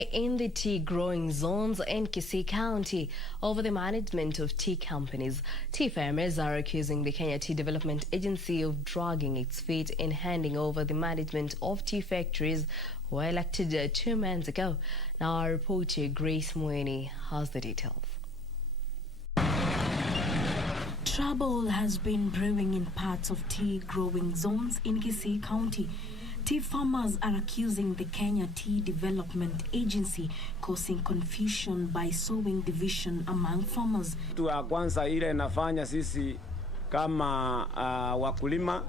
In the tea growing zones in Kisii County over the management of tea companies. Tea farmers are accusing the Kenya Tea Development Agency of dragging its feet in handing over the management of tea factories who were elected 2 months ago. Now our reporter Grace Mueni has the details. Trouble has been brewing in parts of tea growing zones in Kisii County. Tea farmers are accusing the Kenya Tea Development Agency causing confusion by sowing division among farmers. Kitu ya kwanza ile inafanya sisi kama wakulima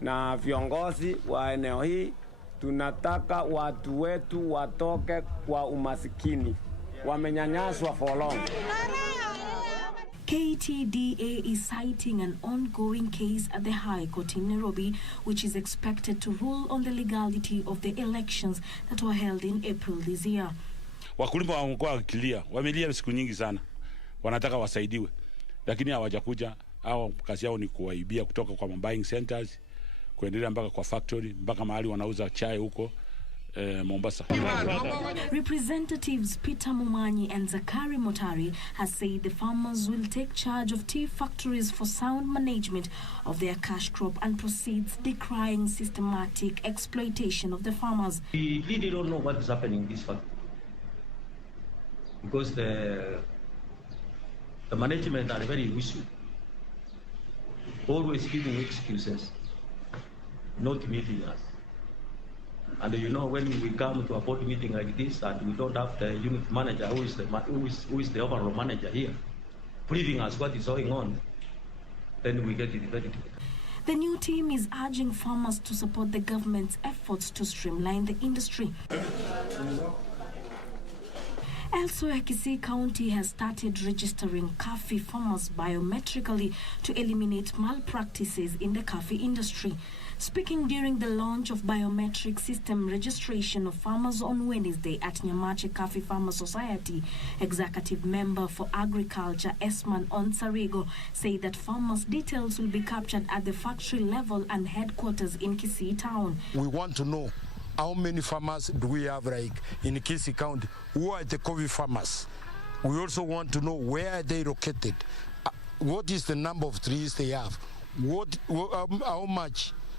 na viongozi wa eneo hii tunataka watu wetu watoke kwa umasikini. Wamenyanyaswa for long. KTDA is citing an ongoing case at the High Court in Nairobi, which is expected to rule on the legality of the elections that were held in April this year. Wakulima wamekuwa wakilia, wamelia siku nyingi sana. Wanataka wasaidiwe. Lakini hawajakuja. Hao kazi yao ni kuwaibia kutoka kwa buying centers, kuendelea mpaka kwa factory, mpaka mahali wanauza chai huko Mombasa. Representatives Peter Mumanyi and Zakari Motari has said the farmers will take charge of tea factories for sound management of their cash crop and proceeds decrying systematic exploitation of the farmers. We really don't know what is happening in this factory because the management are very elusive, always giving excuses, not meeting us. And you know, when we come to a board meeting like this and we don't have the unit manager who is the overall manager here, briefing us what is going on, then we get it very difficult. The new team is urging farmers to support the government's efforts to streamline the industry. Elsewhere, Kisii County has started registering coffee farmers biometrically to eliminate malpractices in the coffee industry. Speaking during the launch of biometric system registration of farmers on Wednesday at Nyamache Coffee Farmers Society, Executive Member for Agriculture Esman Onsarigo said that farmers' details will be captured at the factory level and headquarters in Kisii town. We want to know how many farmers do we have like in Kisii County? Who are the coffee farmers? We also want to know where are they located? What is the number of trees they have?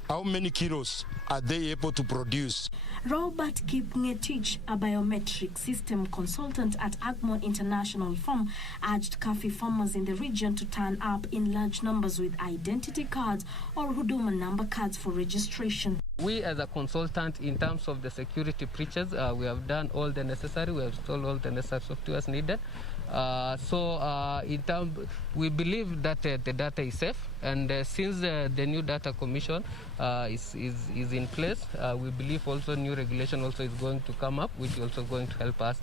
How many kilos are they able to produce? Robert Kipngetich, a biometric system consultant at Agmon International Farm, urged coffee farmers in the region to turn up in large numbers with identity cards or Huduma number cards for registration. We as a consultant, in terms of the security breaches, we have done all the necessary, we have installed all the necessary software needed. We believe that the data is safe, and since the new data commission is in place, we believe also new regulation also is going to come up, which is also going to help us.